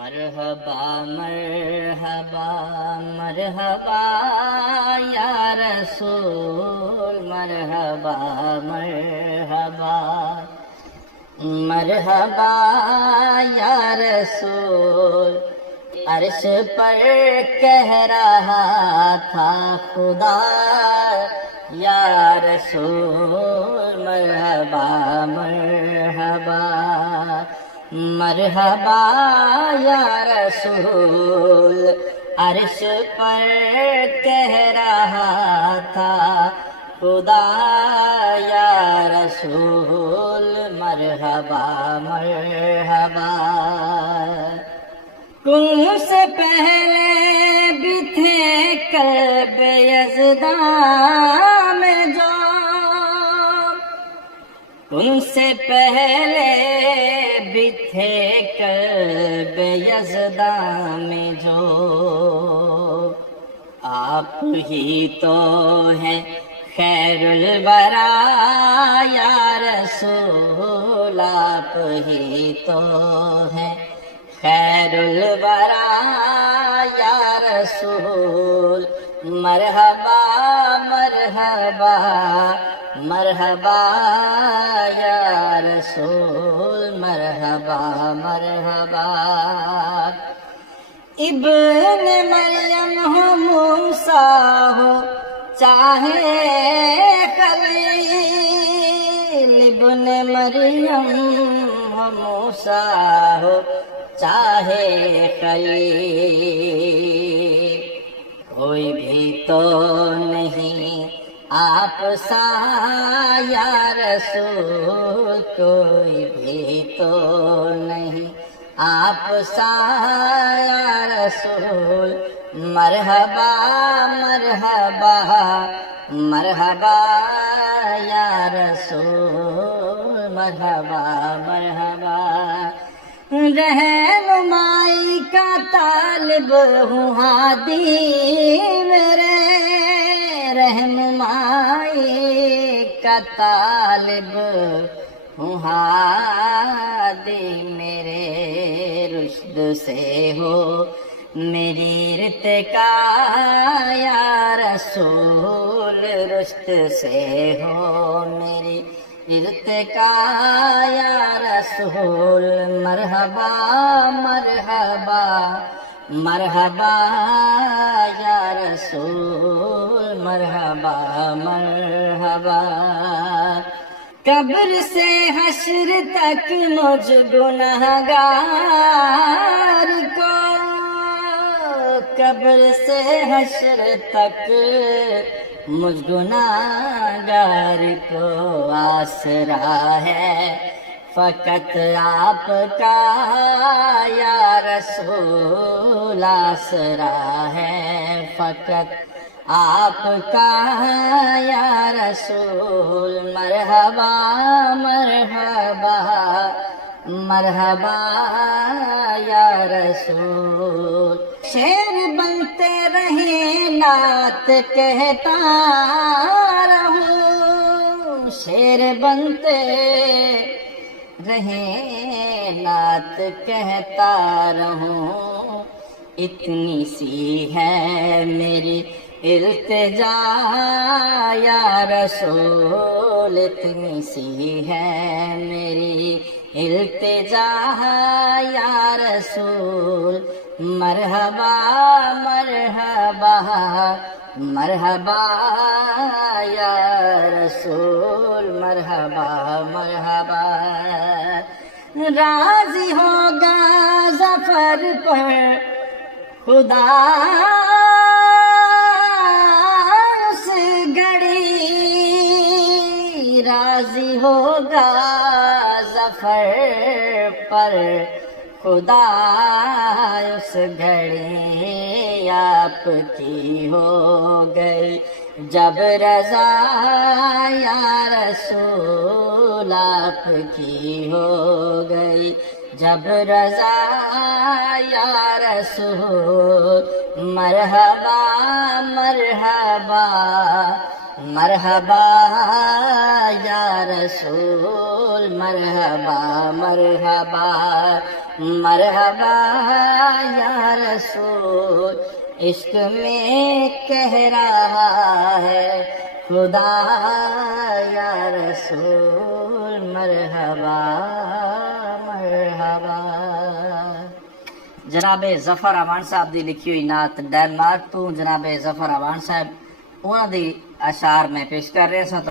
مرحبا مرحبا مرحبا یا رسول مرحبا مرحبا مرحبا یا رسول عرش پر کہہ رہا تھا خدا یا رسول مرحبا مرحبا مرحبا یا رسول عرش پر کہہ رہا تھا خدا یا رسول مرحبا مرحبا کن سے پہلے بھی تھے قلب یزداں میں جو کن سے پہلے بھی تھے قلب یزداں میں جو آپ ہی تو ہیں خیر الورا یا رسول آپ ہی تو ہیں خیر الورا یا رسول مرحبا مرحبا مرحبا یا رسول مرحبا مرحبا ابن مریم ہو موسیٰ ہو چاہے خلیل ابن مریم ہو موسیٰ ہو چاہے خلیل کوئی بھی تو نہیں آپ سا یا رسول کوئی بھی تو نہیں آپ سا یا رسول مرحبا مرحبا مرحبا یا رسول مرحبا مرحبا رہنمائی کا طالب ہوں ہادی میرے رہنمائی کا طالب ہوں ہادی میرے رشد سے ہو میری ارتقا یا رسول رشد سے ہو میری ارتقا یا رسول مرحبا مرحبا مرحبا یا رسول مرحبا مرحبا قبر سے حشر تک مجھ گنہگار کو قبر سے حشر تک مجھ گنہگار کو آسرا ہے فقط آپ کا یا رسول آسرا ہے فقط آپ کا یا رسول مرحبا مرحبا مرحبا یا رسول شیر بنتے رہے نعت کہتا رہوں شیر بنتے رہے نعت کہتا رہوں اتنی سی ہے میری التجا یا رسول اتنی سی ہے میری التجا یا رسول مرحبا مرحبا مرحبا یا رسول مرحبا مرحبا راضی ہوگا ظفر پر خدا اس گھڑی راضی ہوگا ظفر پر خدا اس گھڑی آپ کی ہو گئی جب رضا یا رسول آپ کی ہو گئی جب رضا یا رسول مرحبا مرحبا مرحبا یا رسول مرحبا مرحبا مرحبا یا رسول عشق میں کہہ رہا ہے خدا یا رسول مرحبا مرحبا. جناب ظفر امان صاحب دی لکھی ہوئی نعت ڈنمارک تو جناب ظفر امان صاحب انہاں دی اشعار میں پیش کر رہے ہیں.